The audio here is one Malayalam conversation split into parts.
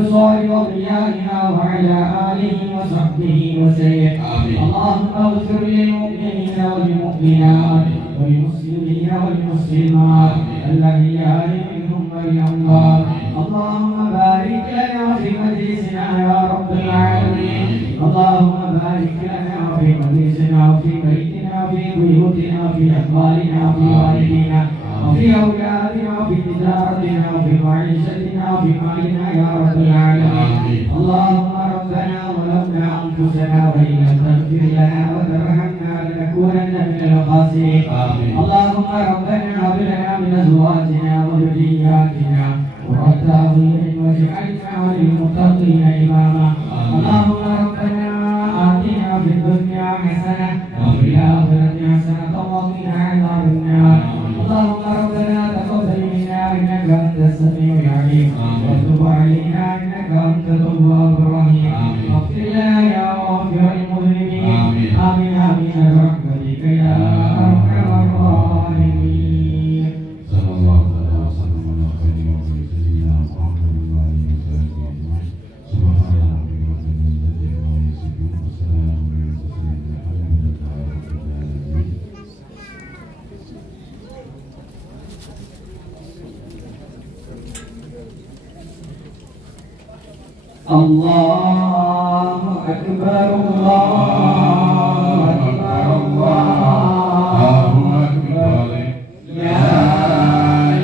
والأبصار وضيائها وعلى آله وصحبه وسلم. اللهم اغفر للمؤمنين والمؤمنات والمسلمين والمسلمات الأحياء منهم والأموات. اللهم بارك لنا في مجلسنا يا رب العالمين. اللهم بارك لنا في مجلسنا وفي بيتنا في بيوتنا في أموالنا في والدينا وفي أولادنا وفي تجارتنا وفي معيشتنا وفي مالنا يا رب العالمين. اللهم ربنا ظلمنا أنفسنا وإن لم تغفر لنا وترحمنا لنكونن من الخاسرين. اللهم ربنا هب لنا من أزواجنا وذرياتنا قرة أعين واجعلنا للمتقين إماما. اللهم ربنا آتنا في الدنيا حسنة وفي الآخرة حسنة وقنا عذاب النار. اللهم ربنا تقبل منا إنك أنت السميع العليم وتب علينا إنك أنت التواب الرحيم. اغفر لنا يا غافر المذنبين. آمين آمين برحمتك يا أرحم الراحمين. صلى الله عليه وسلم على خير سيدنا محمد وعلى آله وصحبه أجمعين. سبحان ربك رب العزة عما يصفون وسلام على المرسلين والحمد لله رب العالمين. الله أكبر الله أكبر الله أكبر لا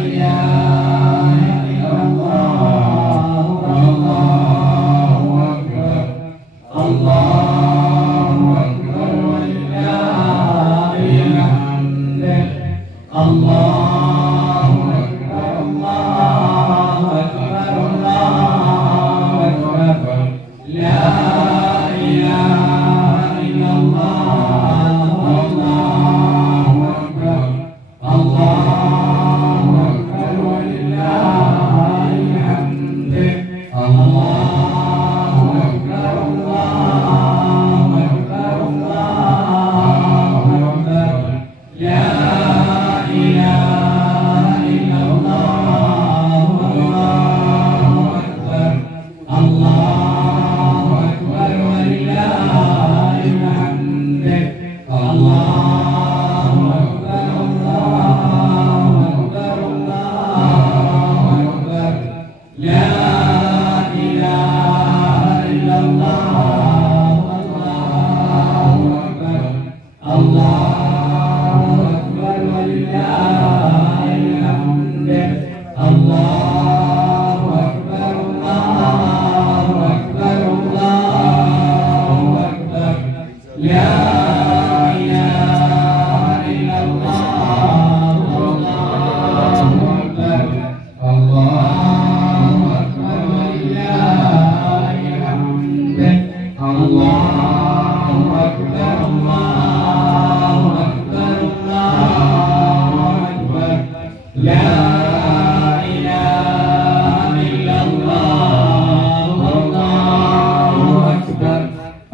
إله إلا الله الله أكبر الله أكبر ولله الحمد. الله أكبر الله أكبر الله أكبر لا إله إلا الله الله أكبر الله أكبر ولله الحمد. الله أكبر الله أكبر الله أكبر لا إله إلا الله الله أكبر الله أكبر ولله الحمد. الله أكبر الله أكبر الله أكبر لا إله إلا الله الله أكبر الله أكبر ولله الحمد. الله أكبر الله أكبر الله أكبر لا إله إلا الله الله أكبر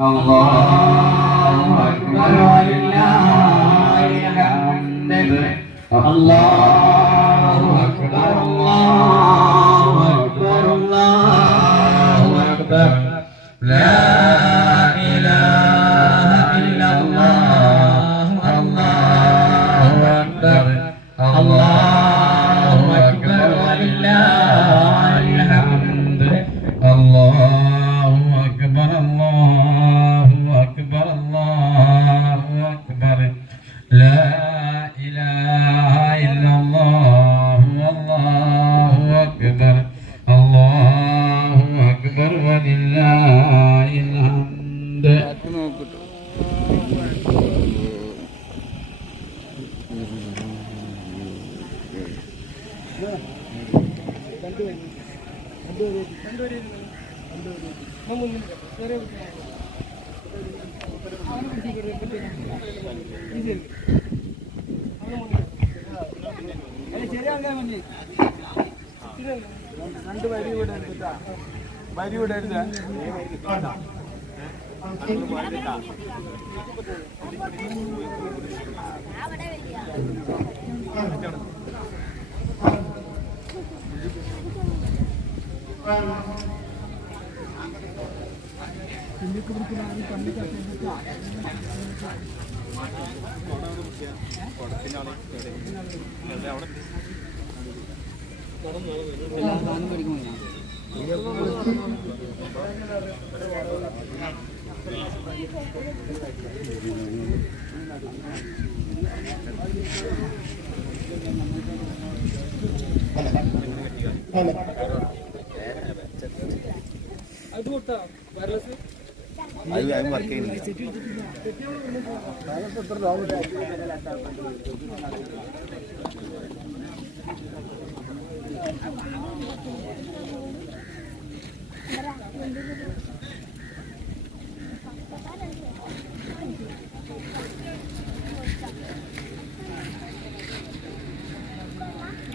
الله أكبر ولله الحمد. الله أكبر الله أكبر الله أكبر لا إله إلا الله الله أكبر. الله أكبر ولله الحمد. الله أكبر الله أكبر الله أكبر لا إله إلا الله الله أكبر. الله أكبر ولله الحمد. الله أكبر الله أكبر الله أكبر لا إله إلا الله والله أكبر. الله أكبر ولله الحمد.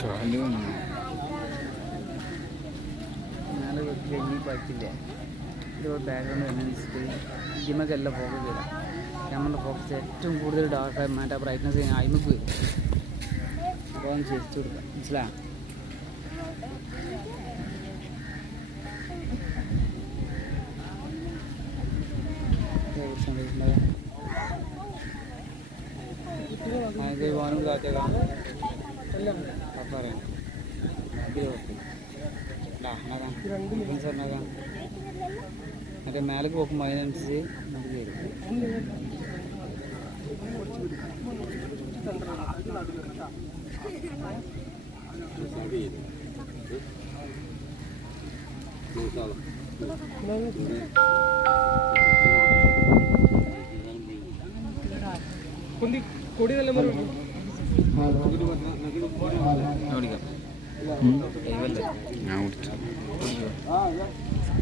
വർക്ക് ചെയ്യുന്നില്ല. നാളെ വെക്കില്ല ഇനി പറ്റില്ല. ഇത് ബാക്ക്ഗ്രൗണ്ട് അനുസരിച്ചിട്ട് ഇതിമൊക്കെല്ലാം ഫോക്കസ് ചെയ്യില്ല. ക്യാമറ ഫോക്കസ് ഏറ്റവും കൂടുതൽ ഡാർക്ക് മറ്റേ ബ്രൈറ്റ്നസ് അയിമക്ക് വരും. അപ്പോൾ ഒന്ന് ശരിച്ചു കൊടുക്കാം. മനസ്സിലായോ? അത് പോകാനും കാത്തേക്കാം പറയാം. മറ്റേ മേലേക്ക് പോകുമ്പോൾ അതിനനുസരിച്ച് നമുക്ക് തരും.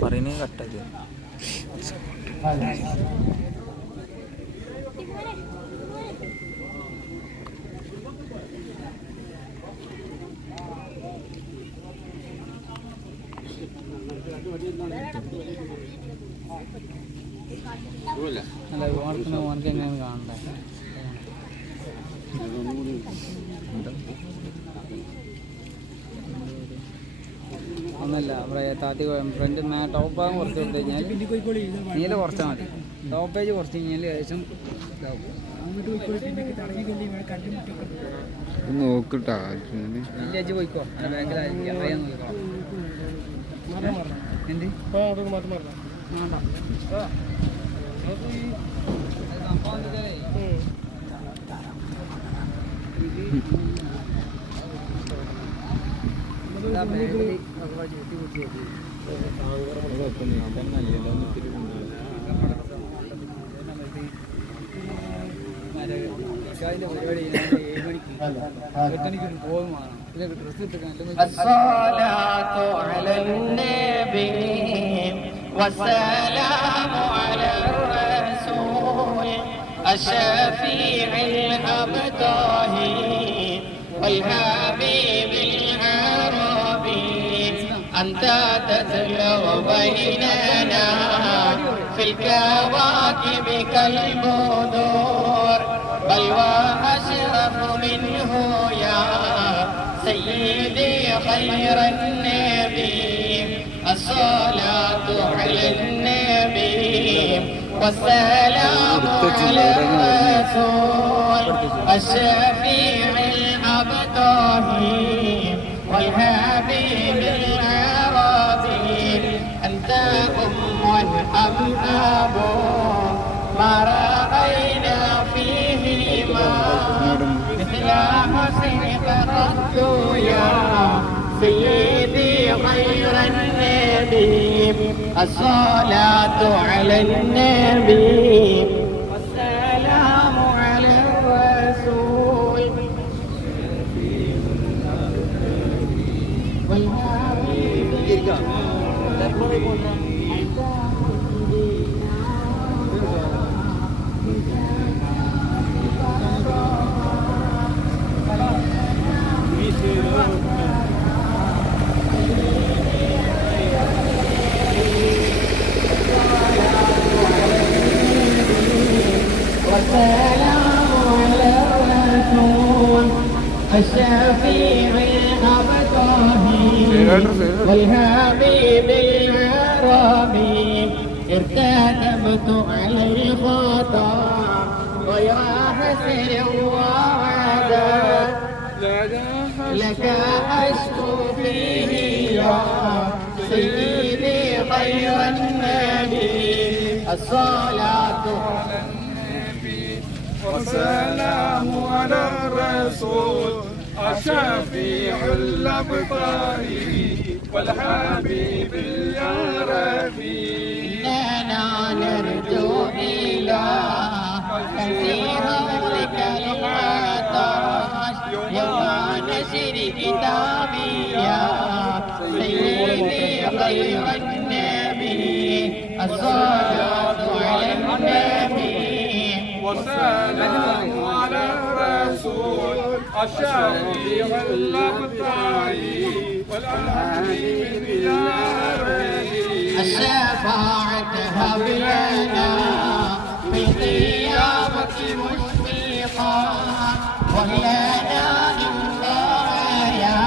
പറയുന്നത് കട്ടാക്കി അല്ല ഓണത്തിന് ഓനക്ക് എങ്ങനെയാണ് കാണണ്ടേ? ഒന്നല്ല താത്തി ഫ്രണ്ട് ടോപ്പ് ഭാഗം കുറച്ച് കൊടുത്തു കഴിഞ്ഞാൽ നീല കുറച്ചാൽ മതി. ടോപ്പ് പേജ് കുറച്ച് കഴിഞ്ഞാൽ ഏകദേശം നോക്കിട്ടാ ചേച്ചി പോയിക്കോ. അല്ല ബാക്കിലായിരിക്കും അറിയാൻ നോക്കിക്കോളാം. എന്ത് വേണ്ട അതിന്റെ പരിപാടി 7 മണിക്ക് 8 മണിക്ക് പോകും വേണം. പിന്നെ ഡ്രസ്സ് ഇട്ടിട്ട് الشفيع الأبطاهي والحبيب العربي أنت تتلو بيننا في الكواكب كالبدور بل وأشرف منه يا سيدي خير النبي الصلاة على النبي والسلام على الرسول الشفيع الأبطاهي والحبيب العربي أنت أم أم أبو ما رأينا فيهما مثل حسنك قط يا سيدي خير النبي الصلاة على النبي والسلام على الرسول والسلام على الرسول الشفيع الأبطاهي والحبيب العربي ارتكبت على الخطا غير حسر وعذاب لك أشكو فيه يا سيدي خير النبي الصلاة والسلام على الرسول الشفيع الأبطال والحبيب يا رفيق إننا نرجو إلى كثير لك العطاش يوم نشر كتابي يا سيدي خير النبي الصلاة على النبي والسلام على الرسول الشفيع الأبطال والحبيب يا رفيق الشفاعة هب لنا في القيامة مشفقا ولنا إلا يا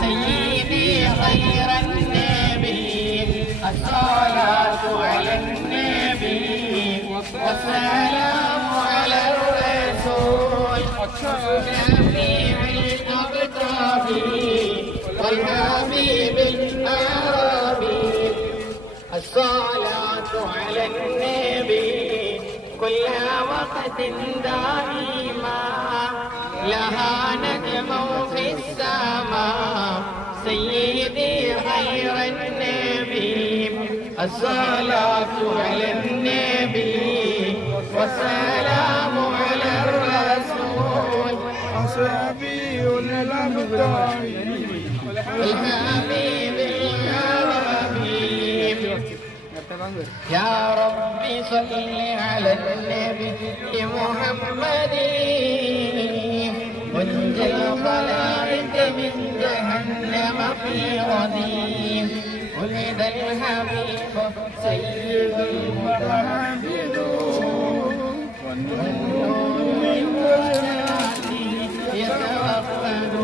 سيدي خير النبي الصلاة على النبي والسلام على الرسول الشفيع الأبطال والحبيب العربي الصلاة على النبي كل وقت دائما لها نجم في السماء سيدي خير النبي الصلاة على النبي والسلام على الرسول الشفيع الأبطال الحبيب الحبيب يا ربي صل على النبي محمد وانجل الخلائق من جهنم في غدير ولد الحبيب سيد المتحمدون والنور من وجهه يتوفد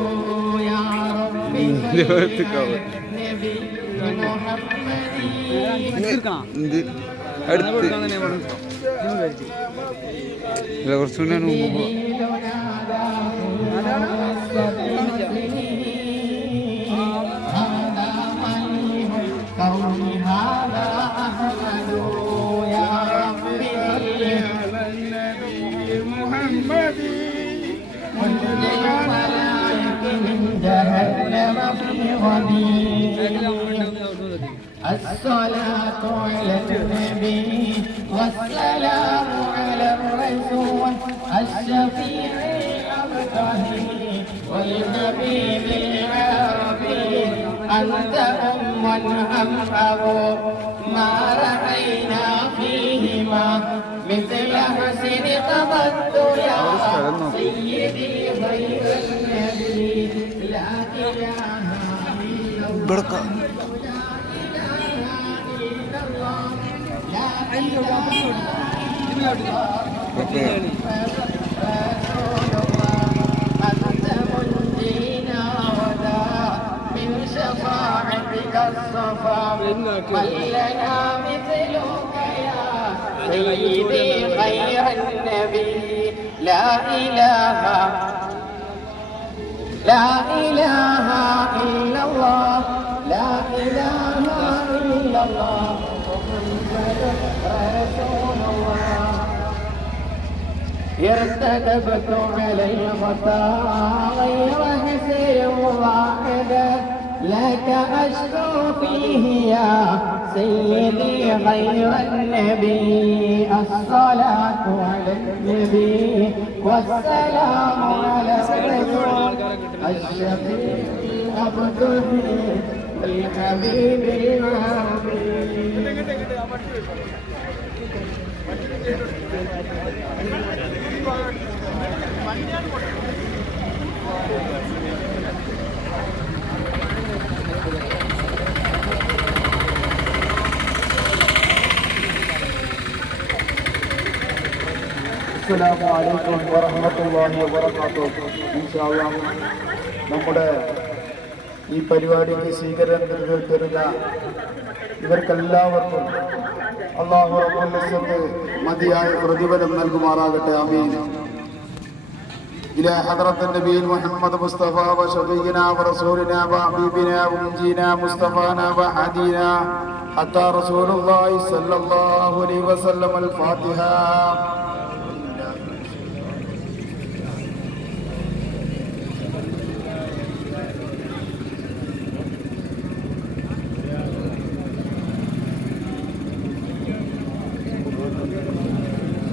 يا ربي صل على النبي محمد കുറച്ചുകൂടെ മുമ്പ് هذا أحمد يا ربي على النبي محمد والملائكة من جهنم في غدير الصلاة على النبي والسلام على الرسول الشفيع الأبطال والحبيب العربي أنت أم أم أبو ما رأينا فيهما مثل حسن قبضت يا سيدي خير النبي لا إله إلا الله أنت منجينا ودا من شفاعتك الصفا من لنا مثلك يا سيدي خير النبي لا إله إلا الله لا إله إلا الله محمد رسول الله ارتكبت على الخطا غير حسر واحدة لك أشكو فيه يا سيدي خير النبي الصلاة على النبي والسلام على الرسول الشفيع الأبطال الحبيب العربي അസ്സലാമു അലൈക്കും വറഹ്മത്തുള്ളാഹി വബറകാതുഹു. ഇൻഷാ അല്ലാഹ് നമ്മുടെ ഈ പരിപാടിക്ക് സ്വീകരണം തരുന്ന ഇവർക്കെല്ലാവർക്കും അല്ലാഹു റബ്ബുൽ ഇസ്സത്ത് മതിയായ പ്രതിഫലം നൽകുമാറാകട്ടെ. ആമീൻ. إلى حضرة النبي محمد مصطفى وشفينا ورسولنا وحبيبنا ومنجينا مصطفانا وحدينا حتى رسول الله صلى الله عليه وسلم. الفاتحة.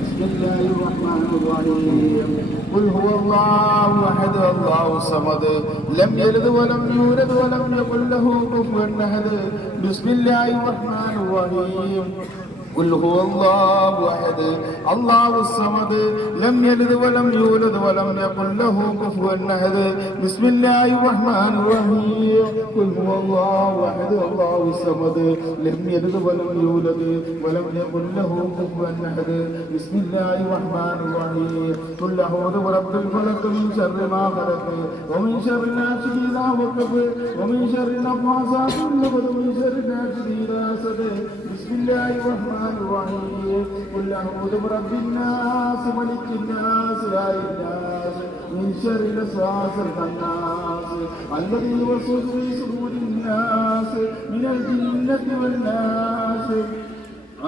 بسم الله الرحمن الرحيم. قل هو الله احد الله الصمد لم يلد ولم يولد ولم يكن له كفوا احد. بسم الله الرحمن الرحيم. قل هو الله احد الله الصمد لم يلد ولم يولد ولم يكن له كفوا احد. بسم الله الرحمن الرحيم. قل هو الله احد الله الصمد لم يلد ولم يولد ولم يكن له كفوا احد. بسم الله الرحمن الرحيم. قل اعوذ برب الفلق من شر ما خلق ومن شر الناسخ اذا وقف ومن شر النفاثات في العقد ومن شر الناسخ اذا حسد. بسم الله الرحمن الرحيم. قل اعوذ برب الناس ملك الناس اله الناس من شر الوسواس الخناس الذي يوسوس في صدور الناس من الجنة والناس.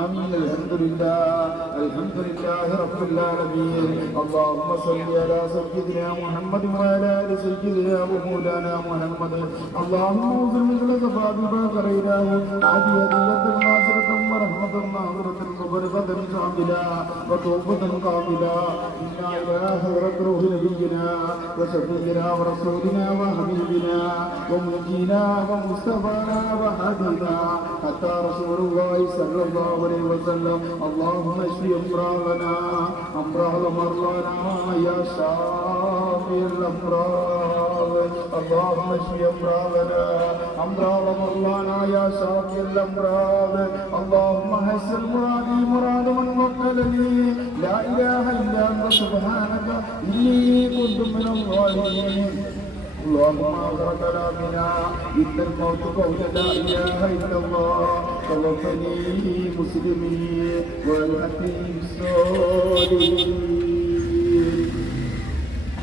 آمين. الحمد لله رب العالمين. اللهم صل على سيدنا محمد وعلى آل سيدنا ومولانا محمد. اللهم اغفر مثل صفات ما قريناه هذه هدية ناصرة ورحمة ناظرة وبركة كاملة وتوبة كاملة. إنا إلى حضرة روح نبينا وشفيعنا ورسولنا وحبيبنا ومنجينا ومصطفانا وحبيبنا حتى رسول الله صلى الله عليه وسلم. اللهم اشف امراضنا امراض مرضانا يا شافي الامراض. اللهم اشف امراضنا امراض مرضانا يا شافي الامراض. اللهم حسن مرادي مراد من وكلني. لا اله الا انت سبحانك اني كنت من الظالمين. اللهم اغفر كلامنا ان الموت قول لا اله الا الله. توفني مسلمين والحقني بالصالحين.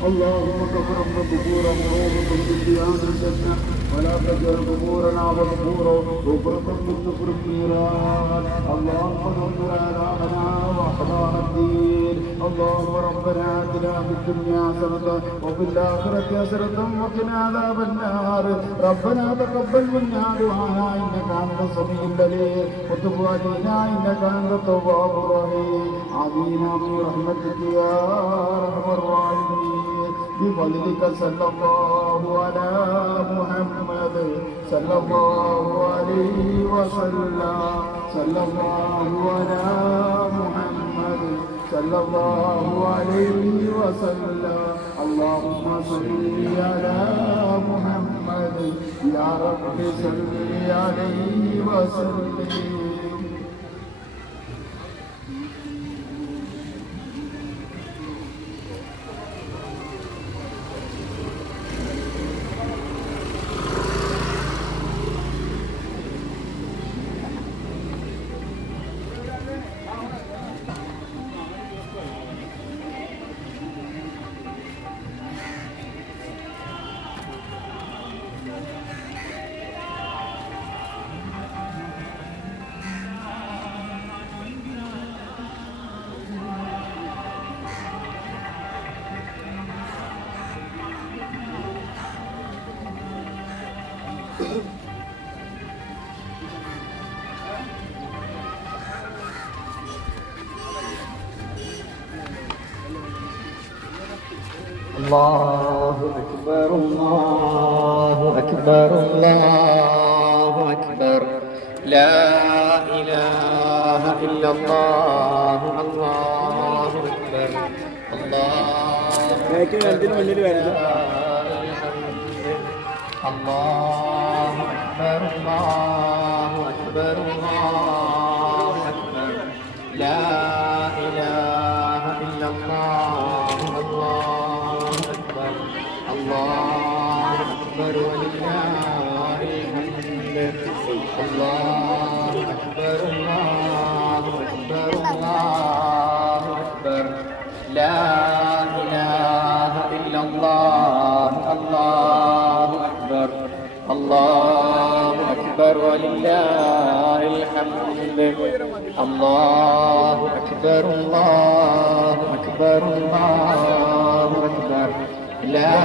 اللهم كفر قبورا وروحكم بالديان الجنه ولا تجعل قبورنا وقبور غفرة من كفر النيران. اللهم انصر اعداءنا واحرار الدين. اللهم ربنا اتنا في الدنيا حسنة وفي الآخرة حسنة وقنا عذاب النار. ربنا تقبل منا دعانا انك انت السميع العليم وتب علينا انك انت التواب الرحيم. آمين برحمتك يا ارحم الراحمين. بفضلك صلى الله على محمد صلى الله عليه وسلم. صلى الله على محمد صلى الله عليه وسلم. اللهم صل على محمد يا رب صل عليه وسلم. الله أكبر الله أكبر الله أكبر. لا إله إلا الله. الله أكبر. الله أكبر. الله أكبر. الله أكبر. الله أكبر. لا إله إلا الله. الله أكبر. الله أكبر ولله الحمد. الله أكبر. الله الحمد الله أكبر الله أكبر الله أكبر لا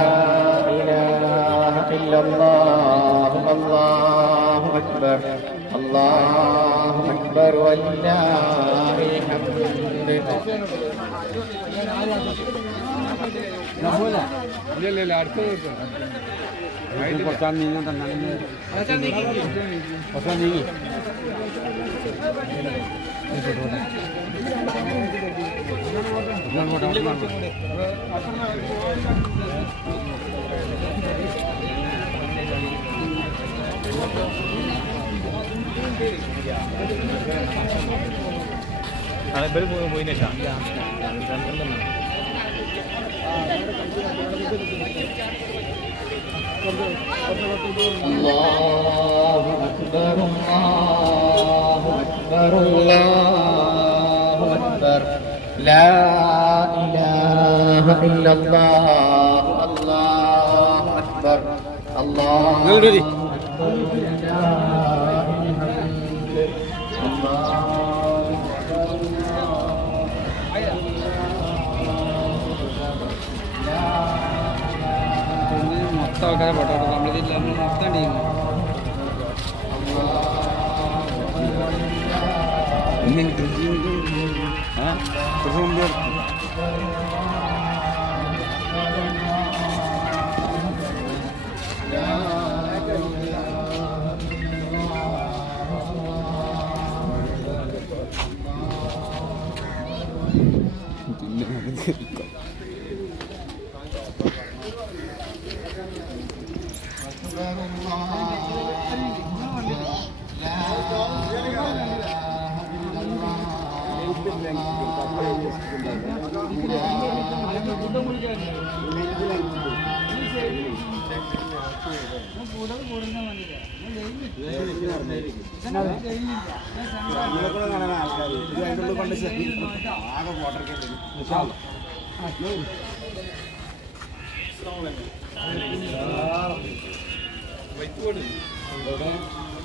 إله إلا الله الله أكبر الله أكبر ولله الحمد الله أكبر الله أكبر الله أكبر لا إله إلا الله الله أكبر الله മൊത്തം ആൾക്കാരെ ഫോട്ടോ നമ്മളിതില്ല മൊത്തം ടീം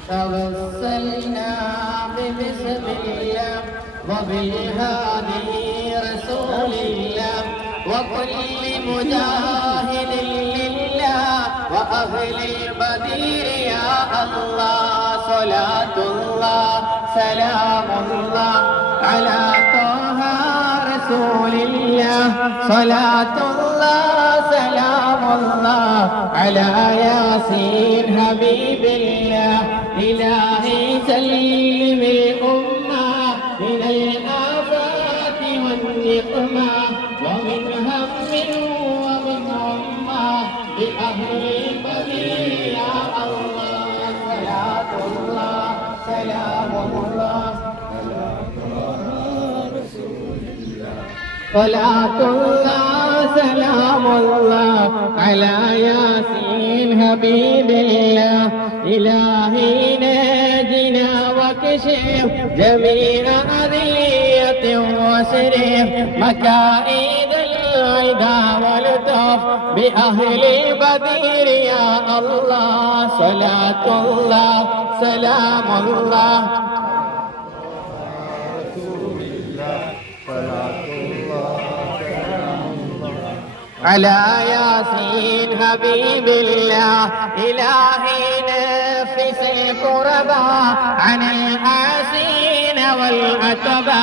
توسلنا ببسم الله وبهادي رسول الله وكل مجاهد لله وأهل البدير يا الله صلاة الله سلام الله على طه رسول الله صلاة الله سلام الله على ياسين حبيب الله إلهي سلم الأمة من الآفات والنقمة ومن هم ومن غمة بأهل البديع يا الله صلاة الله سلام الله صلاة الله سلام الله على ياسين حبيب الله إلهي ناجنا وكشف جميع أذية وسرف مكائد العدا والطف بأهل بدير يا الله صلاة الله سلام الله على ياسين حبيب الله إلهي نفس الكرباء عن الحاسين والعتبة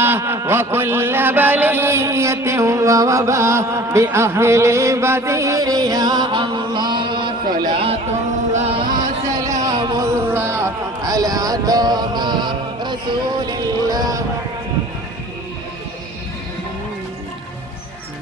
وكل بلية ووباء بأهل بدير يا الله صلاة الله سلام الله على طه رسول الله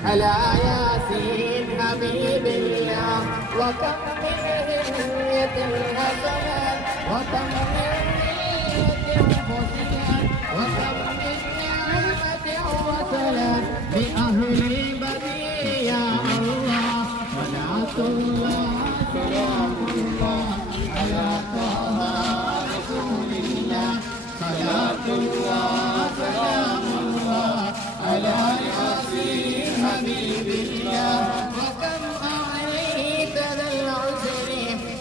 على ياسين حبيب الله وكم من هدية حسنات وكم من نية حسنات وكم من نعمة وسلام بأهل بديع يا الله صلاة الله سلام الله على طه رسول الله صلاة الله سلام الله على ياسين حبيب الله وكم أعليت ذا العسر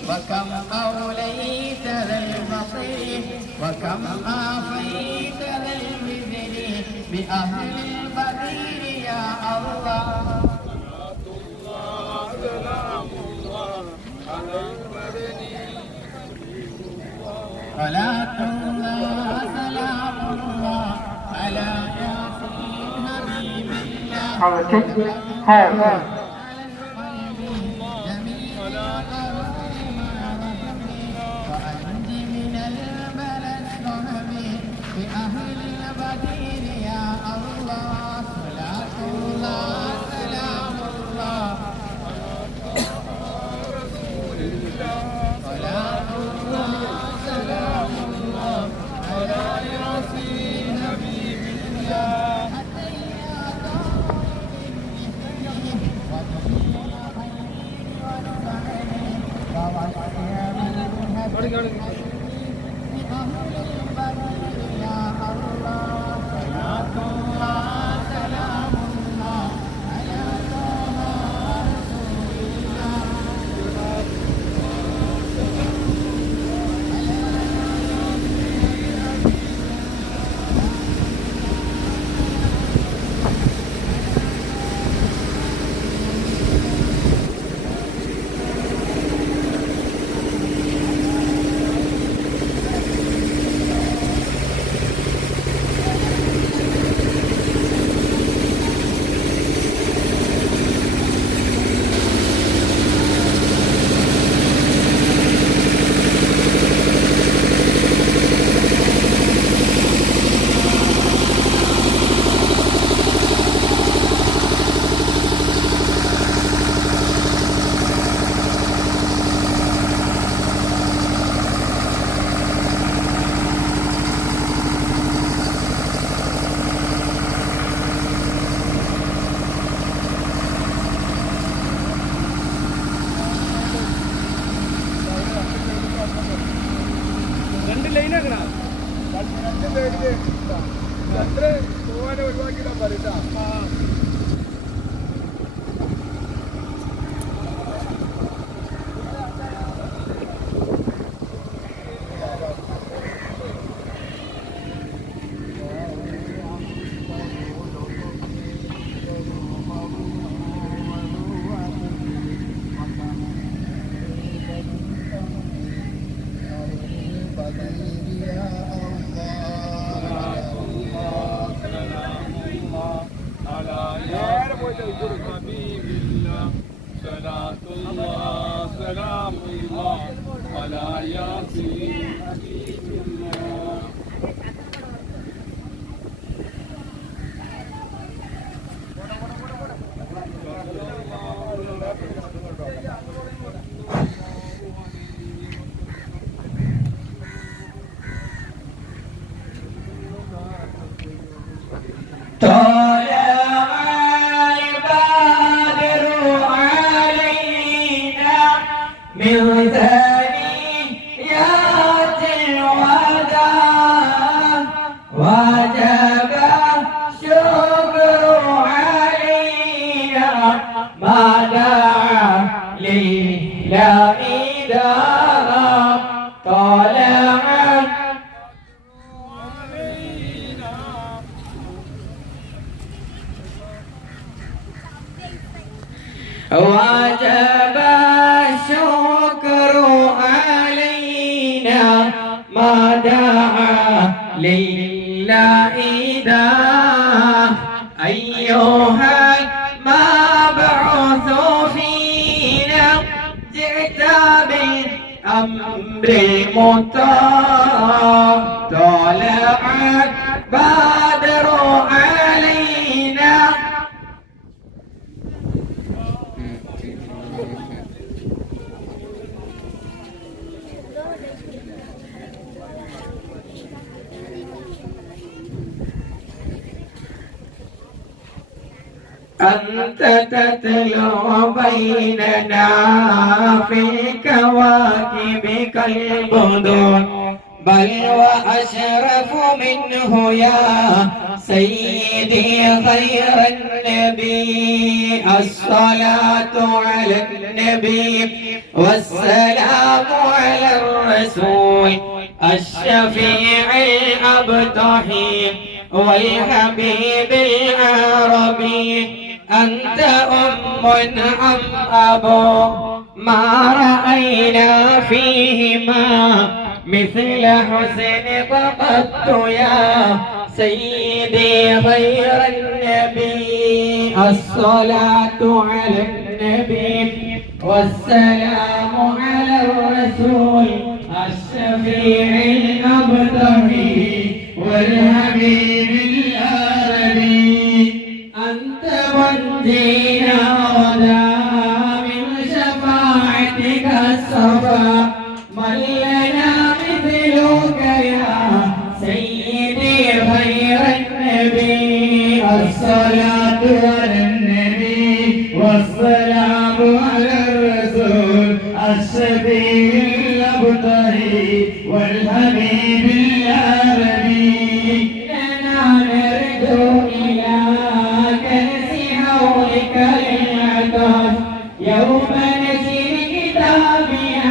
وكم أوليت ذا البصر وكم وكم آفيت ذا الوزر بأهل البدير يا الله صلاة الله سلام الله على ياسين حبيب الله وأنج من البلد صحبي بأهل البدير يا الله صلاة الله سلام الله صلاة الله سلام الله على ياسين حبيب الله وجب الشكر علينا ما دعا لله داع أيها المبعوث فينا جئت بالأمر المطاع طلعت بدر علينا أنت تتلو بيننا في كواكبك البدور بل وأشرف منه يا سيدي خير النبي الصلاة على النبي والسلام على الرسول الشفيع الأبطحي والحبيب العربي أنت أم أم أبو ما رأينا فيهما مثل حسنك قط يا سيدي خير النبي الصلاة على النبي والسلام على الرسول الشفيع الأبطحي والحبيب العربي أنت منجينا غدا من شفاعتك الصفا من لنا مثلك يا سيدي خير النبي الصلاة على النبي والسلام على الرسول الشفيع الأبطحي والحبيب العربي لنا نرجو إلى كنز حولك العطاف يوم نسير كتابنا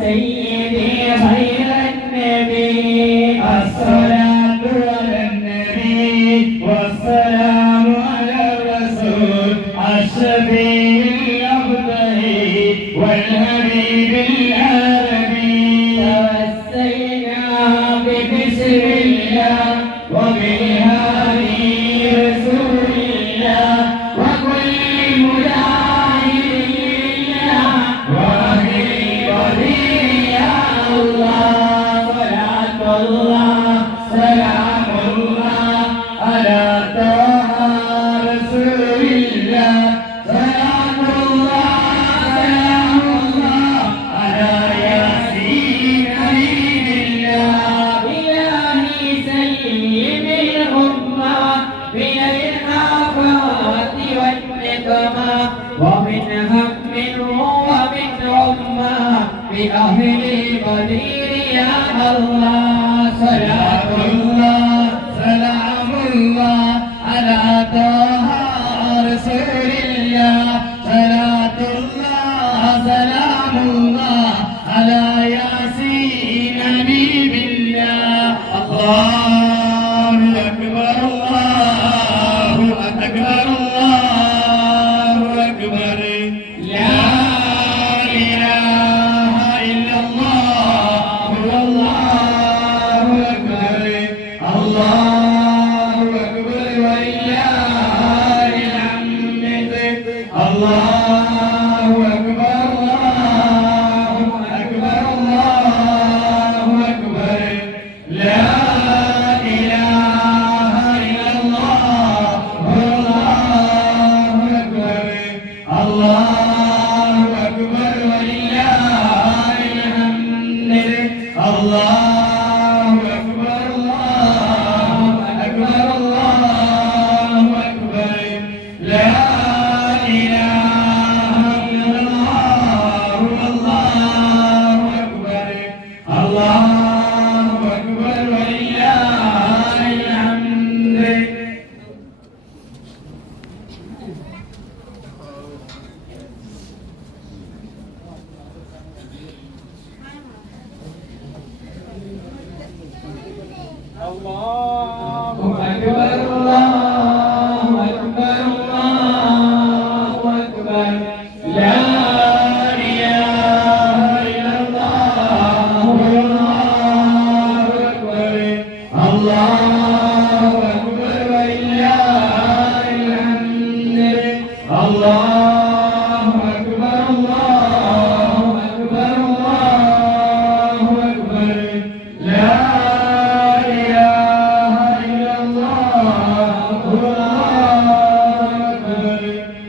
سيدي خير النبي الصلاة على النبي والسلام على الرسول الشفيع الأبطحي والحبيب العربي توسينا ببسم الله وبالهادي رسول الله وكل مجاهد لله وأهل قدير يا الله صلاة الله سلام الله على طه رسول الله صلاة الله سلام الله على ياسين حبيب الله إلهي سلم الأمة من الآفات والنقمة ومن هم ومن أمة بأهل قدير يا الله صلاة الله سلام الله على طه رسول الله صلاة الله سلام الله على ياسين حبيب الله الله أكبر الله أكبر الله أكبر لا إله إلا الله هو الله أكبر الله أكبر ولله الحمد الله أكبر الله أكبر الله أكبر لا إله إلا الله هو الله أكبر الله أكبر ولله الحمد الله أكبر الله أكبر الله أكبر لا إله إلا الله هو الله أكبر الله أكبر ولله الحمد الله أكبر الله أكبر الله أكبر لا إله إلا الله الله أكبر الله أكبر ولله الحمد الله أكبر الله أكبر الله أكبر لا إله إلا الله الله أكبر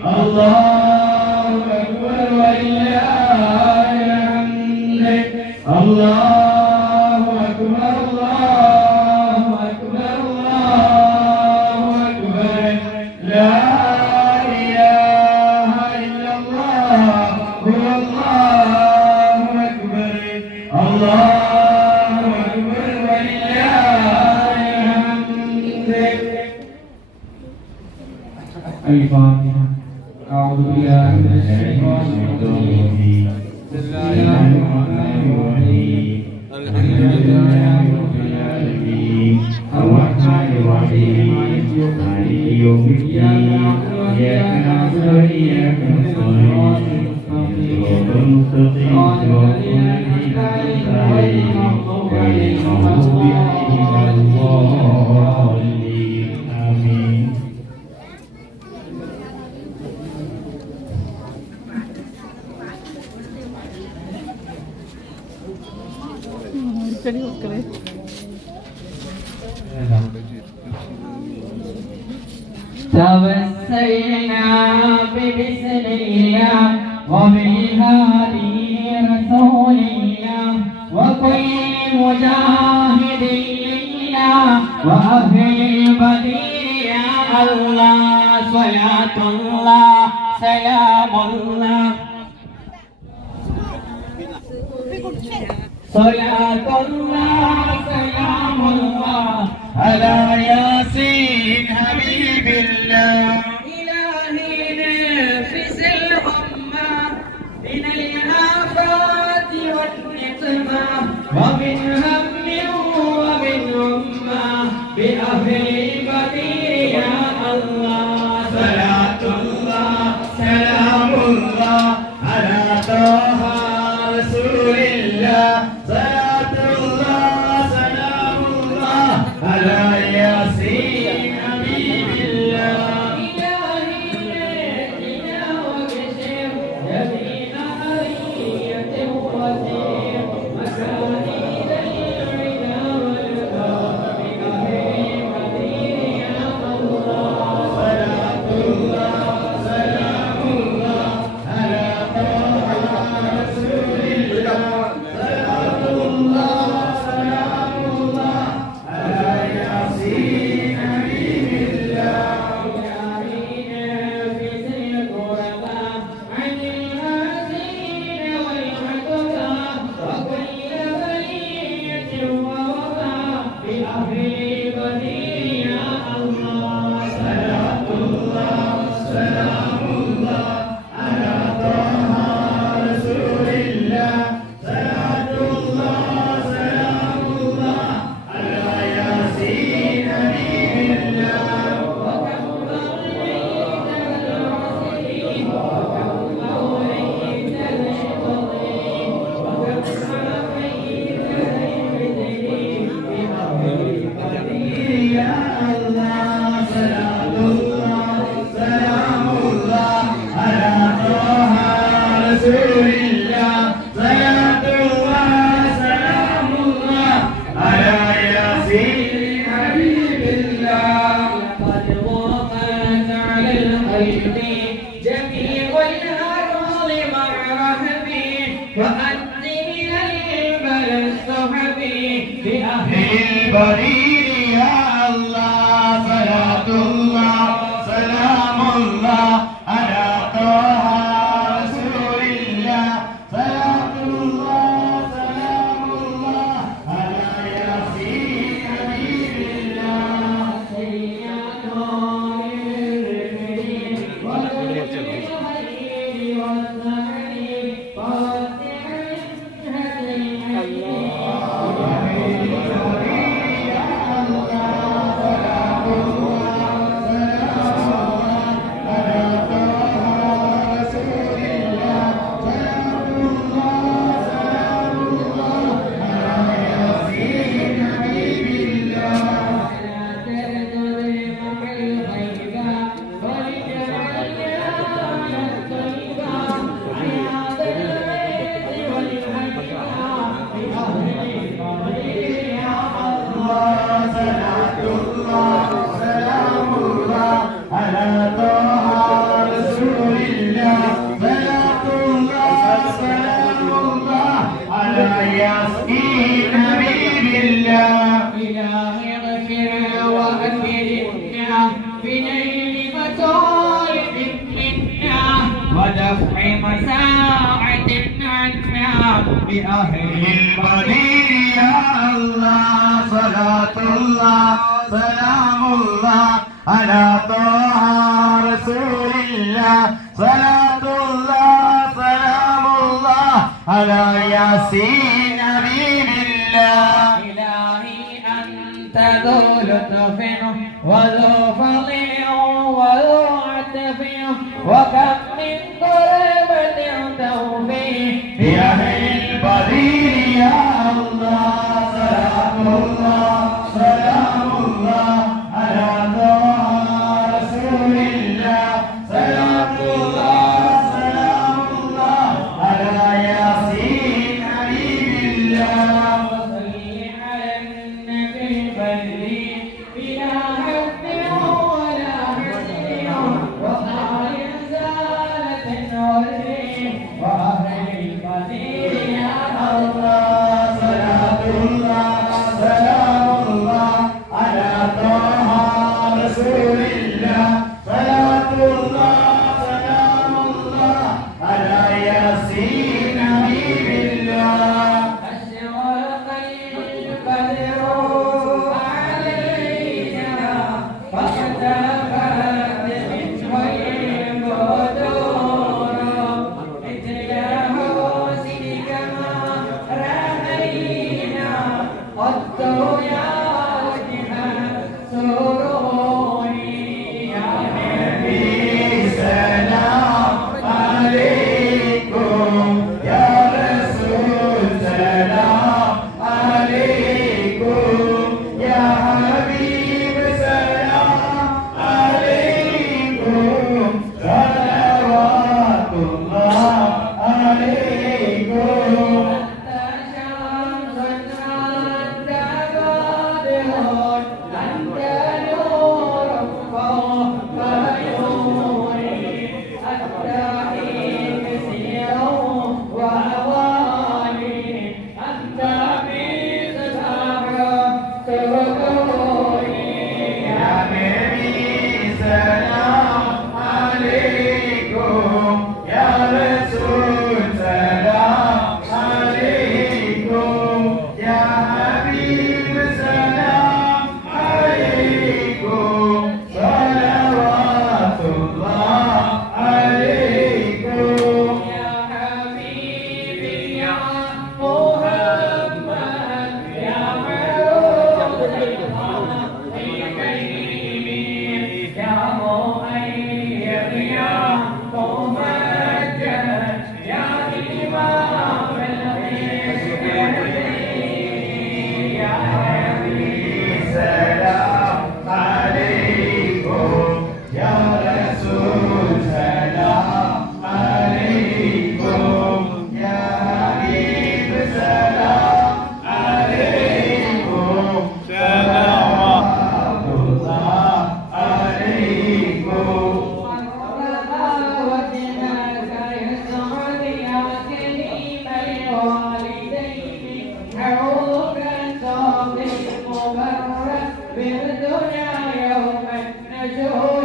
الله أكبر ولله الحمد الله أكبر الله أكبر الله أكبر لا إله إلا الله هو الله أكبر الله أكبر ولله الحمد الفاتحة أعوذ بالله من الشيطان الرجيم بسم الله الرحمن الرحيم لله رب العالمين الرحمن الرحيم مالك يوم الدين إياك نعبد وإياك نستعين صراط المستقيم صراط الذين أنعمت عليهم غير المغضوب عليهم ولا الضالين آمين. توسلنا ببسم الله وبهادي رسول الله وكل مجاهد لله وأهل البديع يا الله صلاة الله سلام الله صلاة الله سلام الله على ياسين حبيب الله إلهي نفس الأمة من الآفات والنقمة ومن هم ومن أمة بأهل البديع يا الله صلاة الله سلام الله على طه رسول الله صلاة الله سلام الله على ياسين حبيب الله إلهي وكشف جميع حرية وسير مكاني للعدا والكرم بأهل بديع يا الله صلاة الله سلام الله على طه رسول الله صلاة الله سلام الله على ياسين حبيب الله في سير القربى عن الهازين والعتبى وكل بلية ووباء بأهل البديع يا الله صلاة الله سلام الله على طه رسول الله صلاة الله سلام الله على ياسين حبيب الله وكم بريت العصير وكم موليت الشطير وكم حميت العدل بأهل البديع يا الله صلاة الله سلام الله على طه رسول الله صلاة الله سلام الله على ياسين حبيب الله لقد وقعت على القلب جميع الأرض مع رهبي وأنت من البلى السحبي بأهل البريد يا الله صلاة الله سلام الله على طه رسول الله صلاة الله سلام الله على ياسين حبيب الله سيد الرميم والخير والزعيم قاطع هدي ياسين حبيب الله إلهي اغفر وأكرمنا بنيل مطالب منا ودفع مساعد عنا بأهل البديع يا الله صلاة الله سلام الله على طه رسول الله صلاة الله سلام الله على ياسين حبيب الله وذو لطف وذو فضل وذو عطف وكم من قربة توفيق في أهل البديل يا الله سلام الله سلام الله على طه رسول الله سلام الله سلام الله على ياسين حبيب الله وصل على النبي البدري بلا حد ولا حد وقال زالت وري وأهل البديل يا الله صلاة الله سلام الله على طه رسول الله صلاة الله سلام الله على ياسين حبيب الله أشرق البدر علينا فاختفت من البدور مثل حسنك ما رأينا قد يا وجه السرور يا نبي سلام عليكم يا رسول سلام عليكم يا حبيب سلام عليكم صلوات الله عليكم أنت شمس أنت بدر أنت نور فوق نوري أنت إكسير وأواني أنت مصباح سروري يا نبي سلام عليكم يا رسول سلام عليكم يا حبيب سلام عليكم صلوات الله عليكم يا حبيبي يا محمد يا معروف في كريمي يا مؤيد يا ممجد يا إمام الخير يا حبيبي سلام عليكم يا رسول سلام عليكم يا حبيب سلام عليكم صلوات الله عليكم وجهك يسعد يا كريم الوالدين حوك صادق مبرك بالدنيا يوم النشور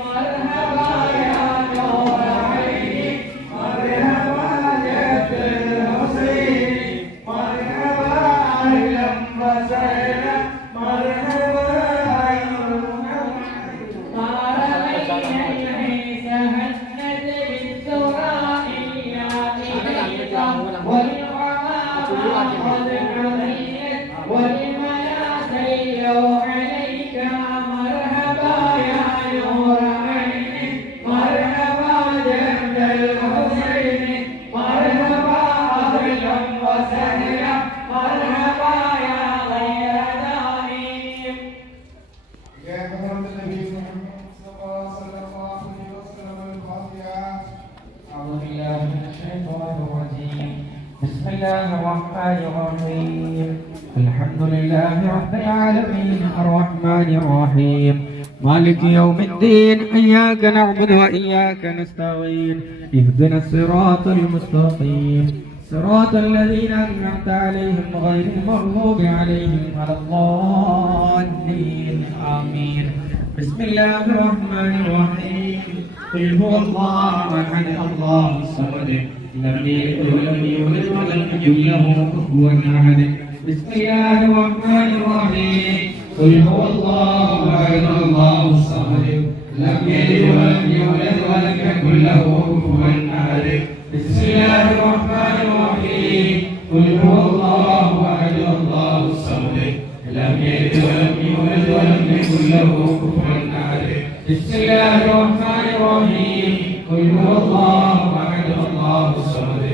مرحبا يا نور عيني مرحبا جد الحسين مرحبا أهلا وسهلا مرحبا يا محمد ما رأينا العيس هنت بالسراء يا إليك والعمى قد عليت والمناسي عليك مرحبا يا نور عيني مرحبا جد الحسين مرحبا أهلا وسهلا مرحبا يا غير داني يا حضرة النبي محمد صلى الله عليه وسلم الفاتحة. أعوذ بالله من الشيطان الرجيم بسم الله الرحمن الرحيم الحمد لله رب العالمين الرحمن الرحيم مالك يوم الدين إياك نعبد وإياك نستعين اهدنا الصراط المستقيم صراط الذين أنعمت عليهم غير المغضوب عليهم ولا الضالين آمين بسم الله الرحمن الرحيم قل هو الله أحد الله الصمد لم يلد ولم يولد ولم يكن له كفوا أحد بسم الله الرحمن الرحيم قل هو الله أحد الله الصمد لم يلد ولم يولد ولم يكن له كفوا أحد بسم الله الرحمن الرحيم قل هو الله أحد الله الصمد لم يلد ولم يولد له كفوا أحد بسم الله الرحمن الرحيم قل هو الله أحد الله الصمد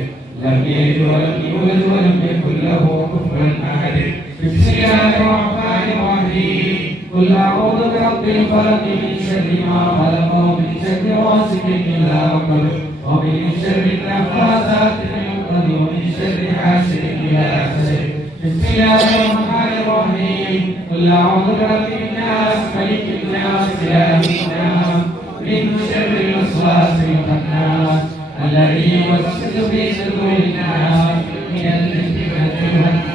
لم يلد ولم يولد ولم يكن له كفوا أحد بسم الله الرحمن الرحيم قل أعوذ برب الفلق من شر ما خلق ومن شر غاسق إذا وقب ومن شر النفاثات في العقد ومن شر حاسد إذا حسد بسم الله الرحمن الرحيم قل أعوذ برب الناس ملك الناس إله الناس من شر الوسواس الخناس الذي يوسوس في صدور الناس من الجنة والناس.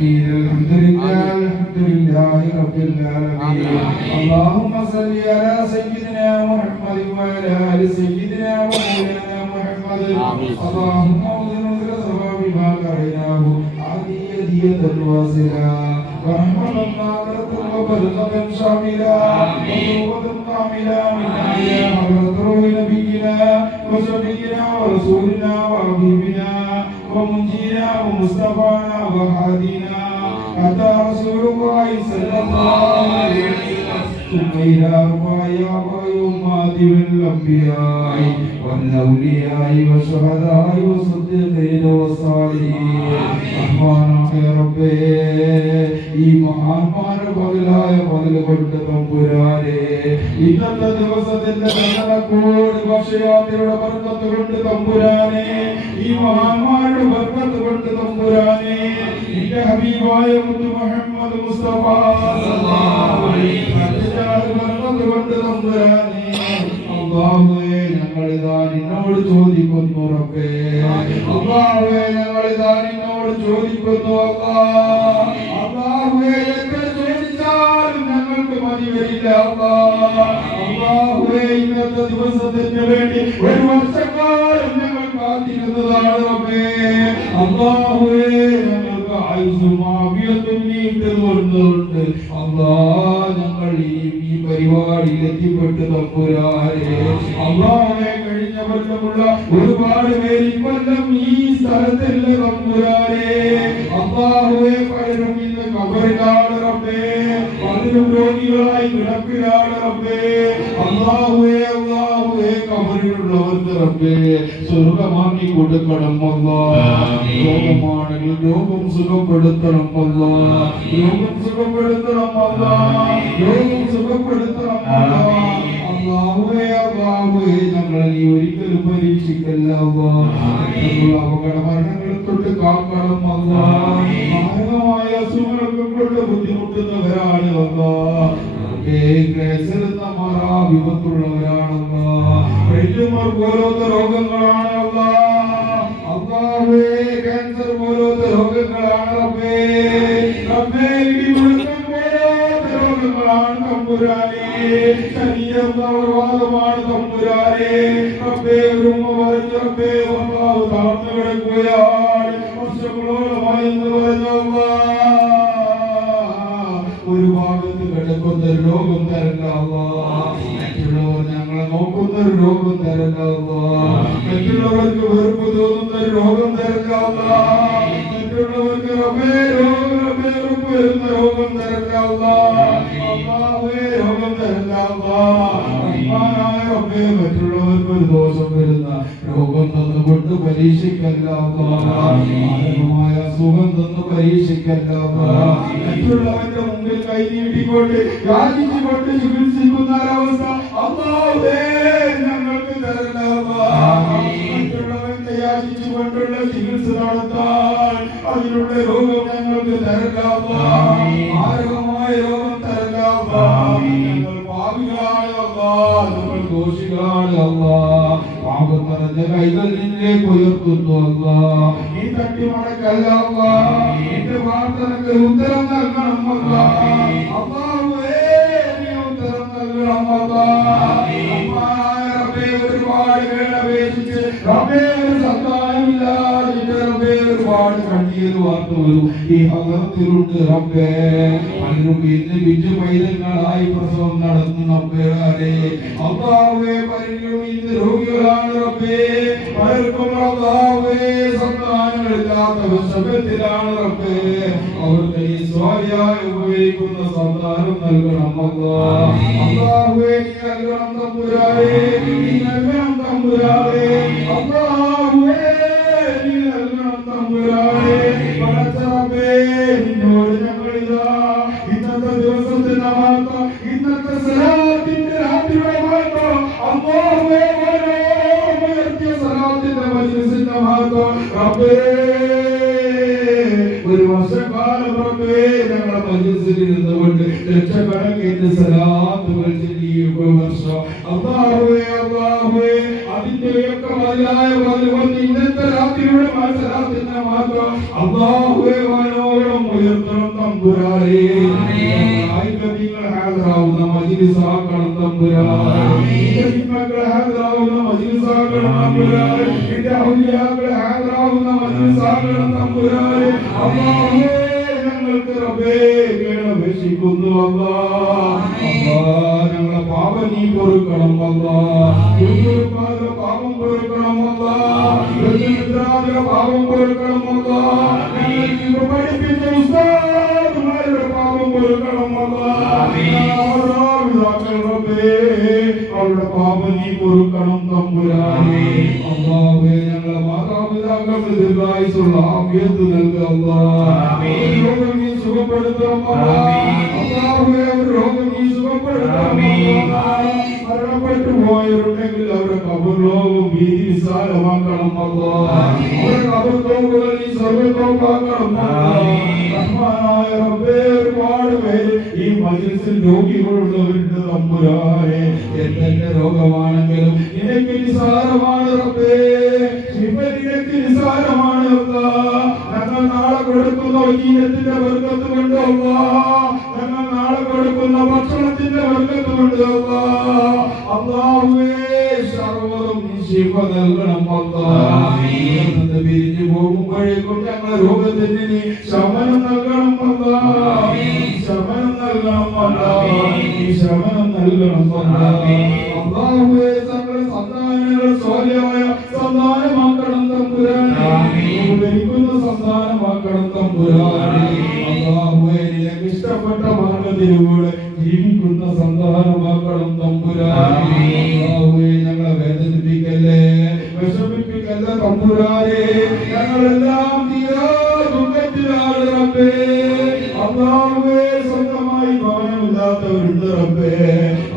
الحمد لله رب العالمين. اللهم صل على سيدنا محمد وعلى آل سيدنا ومولانا محمد. اللهم اغفر نزل ثواب ما قرأناه عادية واصلا ورحمة ناظرة وبركة شاملة وقوة كاملة من آية حضرة روح نبينا وشفينا ورسولنا وحبيبنا ومنجينا ومصطفانا وهادينا حتى رسول الله صلى الله عليه وسلم ثم إلى أرواح أمهات الأنبياء والأولياء والشهداء والصديقين والصالحين. رحمنا يا ربي ഈ മഹാന്മാരുടെ ബദലായ ബദൽ കൊണ്ട് തമ്പുരാനെ ഇന്നത്തെ ദിവസത്തിന്റെ കോടി വർഷയാത്രയുടെ ബർക്കത്ത് കൊണ്ട് തമ്പുരാനെ ഈ മഹാന്മാരുടെ ബർക്കത്ത് കൊണ്ട് തമ്പുരാനെ നിന്റെ ഹബീബായ മുത്ത് മുഹമ്മദ് മുസ്തഫ സല്ലല്ലാഹു അലൈഹി വസല്ലം ബർക്കത്ത് കൊണ്ട് തമ്പുരാനെ അല്ലാഹുവേ ഞങ്ങളിതാ നിന്നോട് ചോദിക്കുന്നു റബ്ബേ അല്ലാഹുവേ ഞങ്ങളിതാ നിന്നോട് ചോദിക്കുന്നു അല്ലാഹുവേ എത്ര ചോദിച്ചാലും ഞങ്ങൾക്ക് മതി വരില്ല അല്ലാഹുവേ ഇന്നത്തെ ദിവസത്തിന് വേണ്ടി ഒരു വർഷക്കാലം ഞങ്ങൾ കാത്തിരുന്നതാണ് റബ്ബേ അല്ലാഹുവേ ഞങ്ങൾക്ക് ആയുസ്സും ആഫിയത്തും നീ തരുന്നുണ്ട് അല്ലാഹ് ഞങ്ങൾ ഈ പരിപാടിയിൽ എത്തിപ്പെട്ട് തമ്പുരാനെ അല്ലാഹുവേ കഴിഞ്ഞ കൊല്ലമുള്ള ഒരുപാട് പേര് ഇക്കൊല്ലം ഈ സ്ഥലത്തില്ല തമ്പുരാനെ അല്ലാഹുവേ പലരും ഇന്ന് ഖബറിലാണ് റബ്ബേ പലരും രോഗികളായി കിടപ്പിലാണ് റബ്ബേ അല്ലാഹുവേ അല്ലാഹുവേ ഖബറിലുള്ളവർക്ക് റബ്ബേ സ്വർഗ്ഗമാക്കി കൊടുക്കണം അല്ലാഹ് രോഗമാണെങ്കിൽ രോഗം സുഖപ്പെടുത്തണം അല്ലാഹ് രോഗം സുഖപ്പെടുത്തണം അല്ലാഹ് രോഗം സുഖപ്പെടുത്തണം അല്ലാഹ് അല്ലാഹുവേ അല്ലാഹുവേ ഞങ്ങളെ നീ ഒരിക്കലും പരീക്ഷിക്കല്ല അല്ലാഹ് അപകട മരണങ്ങളെ തൊട്ട് കാക്കണം അല്ലാഹ് മാരകമായ അസുഖങ്ങളൊക്കെ കൊണ്ട് ബുദ്ധിമുട്ടുന്നവരാണ് അല്ലാഹ് ക്യാൻസർ എന്ന മഹാവിപത്തുള്ളവരാണ് അല്ലാഹ് പോലത്തെ രോഗങ്ങളാണ് അല്ലാഹുവേ ക്യാൻസർ പോലത്തെ രോഗങ്ങളാണ് റബ്ബേ റബ്ബേ ഇടിമുഴക്കം പോലത്തെ രോഗങ്ങളാണ് തമ്പുരാനെ ശരീരം തളർവാദമാണ് തമ്പുരാനെ റബ്ബേ ഒരു ഉമ്മ പറഞ്ഞു റബ്ബേ ഭർത്താവ് താഴ്ന്നു കിടക്കുകയാണ് വർഷങ്ങളോളമായി എന്ന് പറഞ്ഞു ഒരു ഭാഗത്ത് കിടക്കുന്ന ഒരു രോഗം തരണ്ട മറ്റുള്ളവർ ഞങ്ങളെ നോക്കുന്ന ഒരു രോഗം തരണ്ട മറ്റുള്ളവർക്ക് വെറുപ്പ് തോന്നുന്ന ഒരു രോഗം തരണ്ട മറ്റുള്ളവർക്ക് റബ്ബേ വെറുപ്പ് വരുന്ന രോഗം തരണ്ട അല്ലാഹുവേ രോഗം തരണ്ട റഹ്മാനായ റബ്ബേ മറ്റുള്ളവർക്ക് ഒരു ദോഷം വരുന്ന രോഗം തന്നുകൊണ്ട് പരീക്ഷിക്കല്ല മാരകമായ സുഖം തന്നു പരീക്ഷിക്കല്ല മറ്റുള്ളവന്റെ മുമ്പിൽ കൈ നീട്ടിക്കൊണ്ട് യാചിച്ചുകൊണ്ട് ചികിത്സിക്കുന്ന ഒരവസ്ഥ അല്ലാഹുവേ ഞങ്ങൾക്ക് തരണ്ട മറ്റുള്ളവന്റെ യാചിച്ചുകൊണ്ടുള്ള ചികിത്സ നടത്താൻ അതിനുള്ള രോഗം ഞങ്ങൾക്ക് തരണ്ട മാരകമായ രോഗം തരണ്ട ഞങ്ങൾ പാപികളാണ് നമ്മൾ ദോഷികളാണ് പാപം നിറഞ്ഞ കൈകൾ നിന്നിലേക്ക് ഉയർത്തുന്നു നീ തട്ടിമടക്കല്ല എന്റെ പ്രാർത്ഥനക്ക് ഉത്തരം നൽകണം അല്ലാഹുവേ നീ ഉത്തരം നൽകണം റബ്ബേ ഒരുപാട് പേര് അപേക്ഷിച്ച് റബ്ബേ ഒരു സഹായമില്ല റബ്ബേ ഒരുപാട് കണ്ണീർ വാർത്തു വരും ഈ വിഭാഗത്തിലുണ്ട് റബ്ബേ. പലരും ഇന്ന് വിജു പൈതങ്ങളായി പ്രസവം നടത്തുന്ന റബ്ബേ. അല്ലാഹുവേ പലരും ഇന്ന് രോഗികളാണ് റബ്ബേ. പലർക്കും അല്ലാഹുവേ സന്താനങ്ങളില്ലാത്ത വിഷമത്തിലാണ് റബ്ബേ. അവർക്ക് ഈ സ്വാലിയായി ഉപയോഗിക്കുന്ന സന്താനം നൽകണം അല്ലാഹ്. അല്ലാഹുവേ നീ നൽകണം തമ്പുരാനേ, നീ നൽകണം തമ്പുരാനേ. അല്ലാഹുവേ നീ നൽകണം തമ്പുരാനേ. പടച്ചറബ്ബേ നിന്നോട് ഞങ്ങളിതാ ഇന്നത്തെ ദിവസത്തിന്റെ മാത്രം, ഇന്നത്തെ സലാത്തിന്റെ രാത്രിയുടെ മാത്രം അല്ലാഹുവേ ഉയർത്തിയ സലാത്തിന്റെ മജ്ലിസിന്റെ മാത്രം റബ്ബേ ഒരു വർഷക്കാലം റബ്ബേ ഞങ്ങളുടെ മജ്ലിസിൽ ഇരുന്നുകൊണ്ട് ലക്ഷക്കണക്കിന് സലാത്തുകൾ ചെല്ലിയ വർഷം അല്ലാഹുവേ അല്ലാഹുവേ അതിന്റെയൊക്കെ മതിയായ വന്ന് ഇന്നത്തെ രാത്രിയുടെ സലാത്തിന്റെ മാത്രം അല്ലാഹുവേ മനോഹരം ഉയർത്തണം തമ്പുരാനേ. നിങ്ങൾ ഹാജരാവുന്ന മജ്ലിസാക്കണം തമ്പുരാനേ. മക്കളെ ഹാജരാവുന്ന മജ്ലിസാക്കണം തമ്പുരാനേ. നിന്റെ ഔലിയാക്കളെ ഹാജരാവുന്ന മജ്ലിസാക്കണം തമ്പുരാനേ. അല്ലാഹുവേ ഞങ്ങൾക്ക് റബ്ബേ കേണപേക്ഷിക്കുന്നു അല്ലാഹ്. അല്ലാഹ് ഞങ്ങളെ പാപം നീ പൊറുക്കണം അല്ലാഹ്. പാപം പൊറുക്കണം അല്ലാഹ്. പാപം പൊറുക്കണം അല്ലാഹ്. ഞങ്ങൾക്ക് പഠിപ്പിച്ച ഉസ്താദുമാരുടെ പാപം പൊറുക്കണം അല്ലാഹ്. റബ്ബേ അവരുടെ പാപം നീ പൊറുക്കണം തമ്പുരാനേ. അല്ലാഹുവേ ഞങ്ങളെ മാതാപിതാക്കൾക്ക് ദീർഘായുസ്സുള്ള ആഫിയത്ത് നൽകുക അല്ലാഹ്. രോഗം നീ സുഖപ്പെടുത്തണം അല്ലാഹുവേ. രോഗം നീ സുഖപ്പെടുത്തണം അല്ലാഹ്. മരണപ്പെട്ടു പോയവരുണ്ടെങ്കിൽ അവരുടെ കബർലോകം വീതി വിശാലമാക്കണം അല്ലാഹ്. അവരുടെ കബർലോകങ്ങൾ നീ സർവ്വതോപ്പാക്കണം അല്ലാഹ്. റഹ്മാനായ റബ്ബേ ഒരുപാട് പേര് ഈ മജ്ലിസിൽ രോഗികളുള്ളവരുണ്ട് തമ്പുരാനേ. എന്തെന്റെ രോഗമാണെങ്കിലും നിനക്ക് നിസാരമാണ് റബ്ബേ. നിനക്ക് നിസാരമാണ് അല്ലാഹ്. ഞങ്ങൾ നാളെ കൊടുക്കുന്ന വജീനത്തിന്റെ ബർക്കത്ത് കൊണ്ട് അല്ലാഹ്, ഞങ്ങൾ നാളെ കൊടുക്കുന്ന ഭക്ഷണത്തിന്റെ ബർക്കത്ത് കൊണ്ട് അല്ലാഹ്, അല്ലാഹുവേ സർവ്വതും നീ ശിഫ നൽകണം അല്ലാഹ്. പിരിഞ്ഞു പോകുമ്പോഴേക്കും ഞങ്ങൾ രോഗത്തിന് നീ ശമനം നൽകണം അല്ലാഹ്. ശമനം നൽകണം അല്ലാഹ്. നീ ശമനം നൽകണം അല്ലാഹ്. അല്ലാഹുവേ ഞങ്ങളുടെ സന്താനങ്ങൾ സ്വാലിഹായ സന്താനമാക്കണം തമ്പുരാനേ. ഭരിക്കുന്ന സന്താനമാക്കണം തമ്പുരാനേ. അല്ലാഹുവേ നിനക്ക് ഇഷ്ടപ്പെട്ട മാർഗ്ഗത്തിലൂടെ ജീവിക്കുന്ന സന്താനമാക്കണം തമ്പുരാനേ. അല്ലാഹുവേ ഞങ്ങളെ വേദനിപ്പിക്കല്ലേ, വിഷമിപ്പിക്കല്ലേ തമ്പുരാനേ. ഞങ്ങളെല്ലാം തീരാ ദുഃഖത്തിലാണ് റബ്ബേ. അല്ലാഹുവേ സ്വന്തമായി ഭവനമില്ലാത്തവരുണ്ട് റബ്ബേ.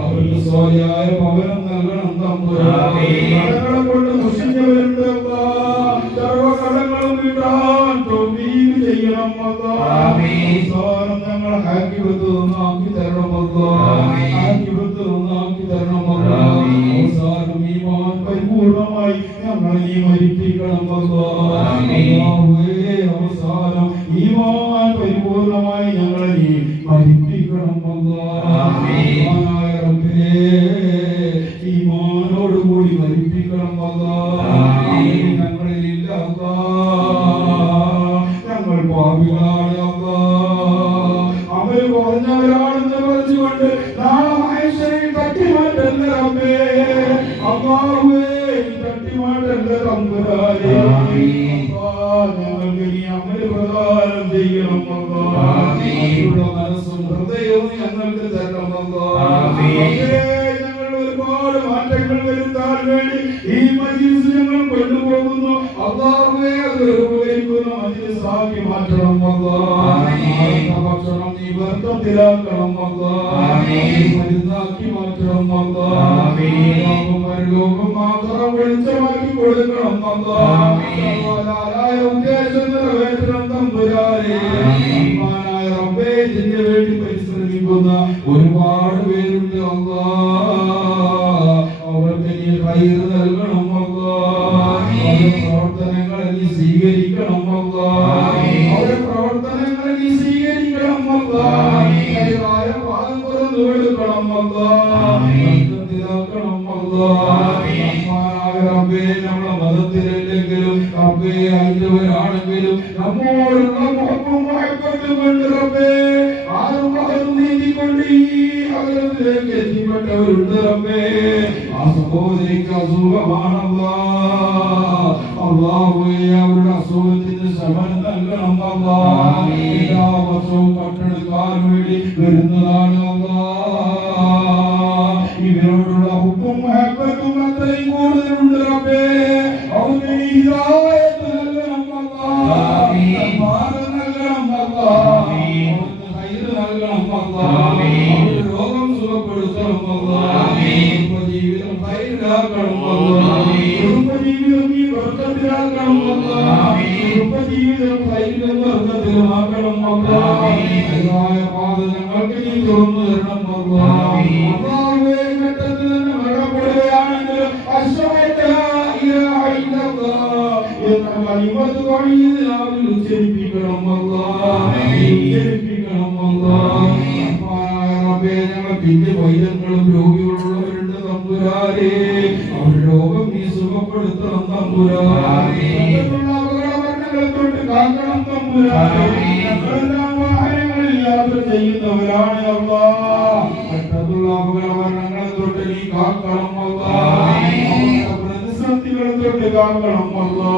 അവർക്ക് സ്വാലിഹായ ഭവനം നൽകണം തമ്പുരാനേ. കടങ്ങളെ കൊണ്ട് മുഷിഞ്ഞവരുണ്ട് അല്ലാഹ്. സർവ്വകടങ്ങളും വീട്ടാൻ തൗഫീഖ് ചെയ്യണം അല്ലാഹ്. അവസാനം ഞങ്ങൾ ആഖിറത്ത് നന്നാക്കി തരണം അല്ലാഹ്. ആഖിറത്ത് നന്നാക്കി തരണം അല്ലാഹ്. അവസാനം ഈമാൻ പരിപൂർണമായി ഞങ്ങളെ നീ മരിപ്പിക്കണം അല്ലാഹ്. അല്ലാഹുവേ അവസാനം ഈമാൻ പരിപൂർണമായി ഞങ്ങളെ നീ മരിപ്പിക്കണം അല്ലാഹ്. ഈമാനായ റബ്ബേ ഈമാനോടുകൂടി മരിപ്പിക്കണം അല്ലാഹ്. ഞങ്ങളിലില്ല അല്ലാഹ്. ഞങ്ങൾ പാപികളാണ് അല്ലാഹ്. അവര് കുറഞ്ഞവരാണെന്ന് പറഞ്ഞുകൊണ്ട് നാളെ മഹേശ്വരയിൽ തട്ടിമാറ്റല്ല റബ്ബേ. അല്ലാഹുവേ തട്ടിമാറ്റല്ല തമ്പുരാനേ. ഞങ്ങൾക്ക് നീ അമല് പ്രദാനം ചെയ്യണം അല്ലാഹ്. മനസ്സും ഹൃദയവും ഞങ്ങൾക്ക് തരണം അല്ലാഹ്. ഞങ്ങൾ ഒരുപാട് മാറ്റങ്ങൾ വരുത്താൻ വേണ്ടി ഈ മജ്ലിസ് ഞങ്ങൾ കൊണ്ടുപോകുന്നു അല്ലാഹുവേ. അത് ഉപകരിക്കുന്ന മജ്ലിസാക്കി മാറ്റണം അല്ലാഹ്. ഭക്ഷണം നീ ബർക്കത്തിലാക്കണം അല്ലാഹ്. മരുന്നാക്കി മാറ്റണം അല്ലാഹ്. ലോകം മാത്രം വെളിച്ചമാക്കി കൊടുക്കണം അല്ലാഹ്. ഉദ്ദേശം നിറവേറ്റണം തമ്പുരാനേ. റഹ്മാനായ റബ്ബേ ഇതിന് വേണ്ടി പരിശ്രമിക്കുന്ന ഒരുപാട് പേരുണ്ട് അല്ലാഹ്. അവർക്ക് നീ ഖൈർ നൽകണം അല്ലാഹ്. അവരുടെ പ്രവർത്തനങ്ങളെ നീ സ്വീകരിക്കണം അല്ലാഹ്. അവരുടെ പ്രവർത്തനങ്ങളെ നീ സ്വീകരിക്കണം അല്ലാഹ്. ഖൈറായ പാദം തുറന്നു കൊടുക്കണം അല്ലാഹ്. ബർക്കത്തിലാക്കണം അല്ലാഹ്. റഹ്മാനായ റബ്ബേ നമ്മളെ മതത്തിലല്ലെങ്കിലും റബ്ബേ അയച്ചവരാണെങ്കിലും നമ്മോടുള്ള മുഹബ്ബത്തും കേട്ടുകൊണ്ട് റബ്ബേ ആരും നീതിക്കൊണ്ട് ഈ അകലത്തിലേക്ക് എത്തിപ്പെട്ടവരുണ്ട് റബ്ബേ. ആ സഹോദരിക്ക് അസുഖമാണല്ലാ. അല്ലാഹുവേ അവരുടെ അസുഖത്തിന് ശമനം നൽകണം അല്ലാ. എല്ലാ വർഷവും കട്ടെടുക്കാൻ വേണ്ടി വരുന്നതാണ് അല്ലാ. ഇവരോടുള്ള ഹുബ്ബും മുഹബ്ബത്തും അത്രയും കൂടുതലുണ്ട് റബ്ബേ. അവർക്ക് ഹിദായത്ത് നൽകണം അല്ലാ. മാർഗ്ഗം നൽകണം അല്ലാ. അവർക്ക് ഖൈർ നൽകണം അല്ലാ. അവരുടെ രോഗം സുഖപ്പെടുത്തണം അല്ലാ. കുടുംബജീവിതം ഖൈറാക്കണം അല്ലാ. കുടുംബജീവിതം നീ ബർക്കത്തിലാക്കണം അല്ലാ. കുടുംബജീവിതം ഖൈറിലും ബർക്കത്തിലുമാക്കണം അല്ലാ. ഖൈറായ പാത ഞങ്ങൾക്ക് നീ തുറന്നു തരണം അല്ലാ. അല്ലാഹുവേ പെട്ടെന്ന് തന്നെ മരണപ്പെടുകയാണെങ്കിൽ അശ്ഹദു ലാ ഇലാഹ ഇല്ലല്ലാഹ് എന്ന കലിമത്ത് വഴിയിൽ ഉച്ചരിപ്പിക്കണം അല്ലാ. ഉച്ചരിപ്പിക്കണം അല്ലാ. റബ്ബേ ഞങ്ങൾ പിന്നെ വൈദ്യങ്ങളും രോഗികളുള്ളവരുണ്ട് തമ്പുരാനേ. അവരുടെ രോഗം നീ സുഖപ്പെടുത്തണം തമ്പുരാനേ. അപകടമരണങ്ങളെ തൊട്ട് കാക്കണം തമ്പുരാനേ. ഞങ്ങളെല്ലാം വാഹനങ്ങളിൽ യാത്ര ചെയ്യുന്നവരാണ് അല്ലാ. പെട്ടെന്നുള്ള അപകടമരണങ്ങളെ തൊട്ട് നീ കാക്കണം അല്ലാ. പ്രതിസന്ധികളെ തൊട്ട് കാക്കണം അല്ലാ.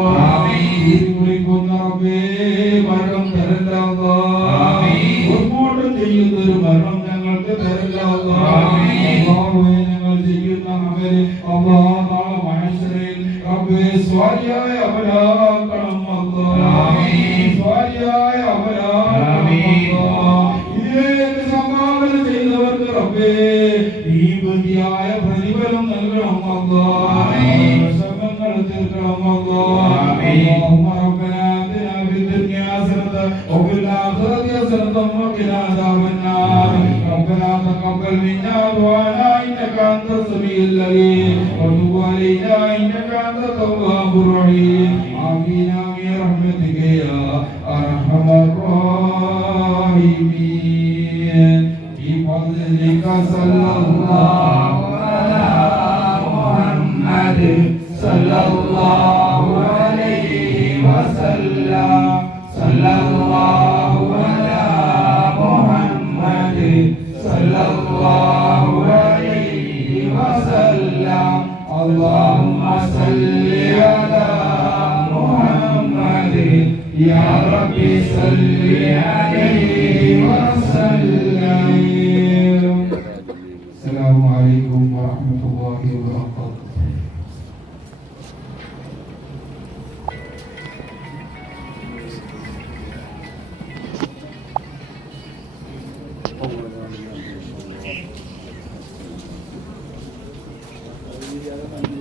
മുറിക്കുന്ന റബ്ബേ മരണം തരല്ല അല്ലാ. മുമ്പോട്ട് ചെയ്യുന്നൊരു മരണം ഞങ്ങൾക്ക് തരല്ല അല്ലാ. അല്ലാഹുവേ ഞങ്ങൾ ചെയ്യുന്ന അമല് അല്ലാ നാളെ മഹ്ശറിൽ റബ്ബേ സ്വാലിഹായ അമലാക്കണം അല്ലാ. സ്വാലിഹായ അമലാക്കണം അല്ലാ. ഇതിലേക്ക് സംഭാവന ചെയ്തവർക്ക് റബ്ബേ നീ ബന്ധിയായ പ്രതിഫലം നൽകണം അല്ലാ. വിഷമങ്ങൾ തീർക്കണം അല്ലാ. اللهم ربنا آتنا في الدنيا حسنة وفي الآخرة حسنة وقنا عذاب النار. ربنا تقبل منا دعاءنا إنك أنت السميع العليم وتب علينا إنك أنت التواب الرحيم. آمين آمين برحمتك يا أرحم الراحمين. بفضلك صلى الله على محمد صلى الله عليه وسلم. صلى الله على محمد صلى الله عليه وسلم. اللهم صل على محمد يا ربي صل عليه وسلم. السلام عليكم ورحمة الله وبركاته. Gracias.